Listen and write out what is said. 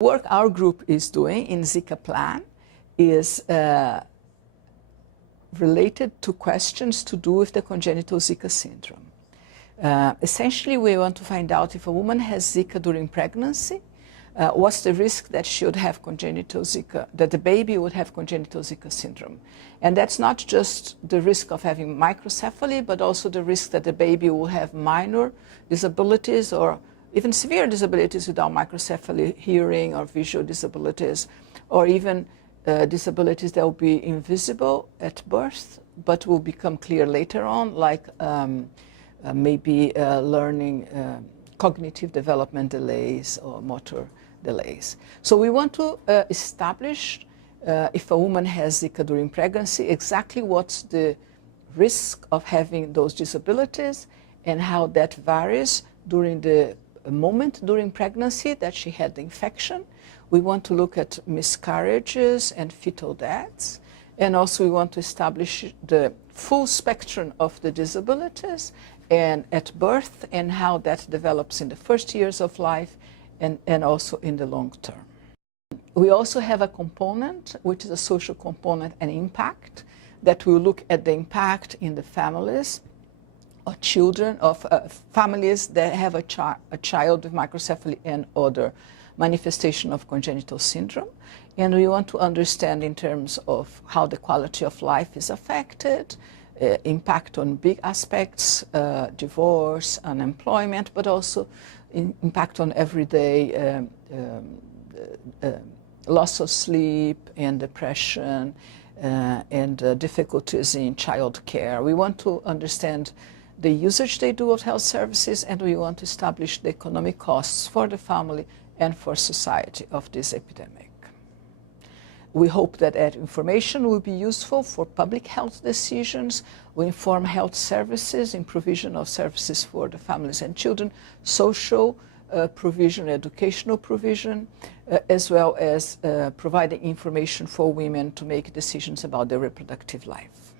Work our group is doing in Zika plan is related to questions to do with the congenital Zika syndrome. Essentially, we want to find out if a woman has Zika during pregnancy, what's the risk that she would have congenital Zika, that the baby would have congenital Zika syndrome. And that's not just the risk of having microcephaly, but also the risk that the baby will have minor disabilities or even severe disabilities without microcephaly, hearing or visual disabilities, or even disabilities that will be invisible at birth, but will become clear later on, like maybe learning, cognitive development delays or motor delays. So we want to establish if a woman has Zika during pregnancy, exactly what's the risk of having those disabilities and how that varies during the moment during pregnancy that she had the infection. We want to look at miscarriages and fetal deaths, and also we want to establish the full spectrum of the disabilities and at birth and how that develops in the first years of life and also in the long term. We also have a component, which is a social component and impact, that will look at the impact in the families or children of families that have a child with microcephaly and other manifestation of congenital syndrome. And we want to understand in terms of how the quality of life is affected, impact on big aspects, divorce, unemployment, but also impact on everyday loss of sleep and depression and difficulties in child care. We want to understand the usage they do of health services, and we want to establish the economic costs for the family and for society of this epidemic. We hope that information will be useful for public health decisions. We inform health services in provision of services for the families and children, social provision, educational provision, as well as providing information for women to make decisions about their reproductive life.